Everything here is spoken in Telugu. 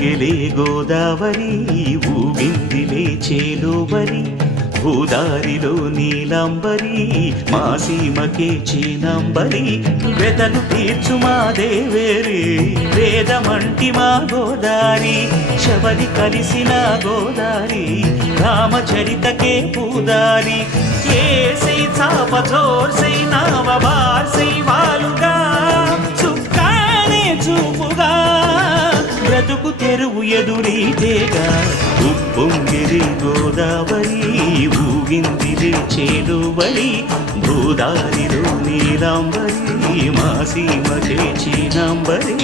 ఉప్పొంగెలే గోదావరి ఊగిందిలే చేలోబరి భూదారిలో నీలాంబరి మా సీమకే చీనాంబరి వెతలు తీర్చు మా దేవేరి వేదమంటి మా గోదారి శబరి కలిసిన గోదారి రామచరితకే పూదారి ఏసై చాప చోర్సై నావబార్ సై వాలుగా చుక్కానే చూపుగా బ్రతుకు తెరువు ఎదురీతేగా ఉప్పొంగిరి గోదావరి ఊగిందిలే చేలువరి భూదారిలో నీలాంబరి మా సీమకే చీనాంబరి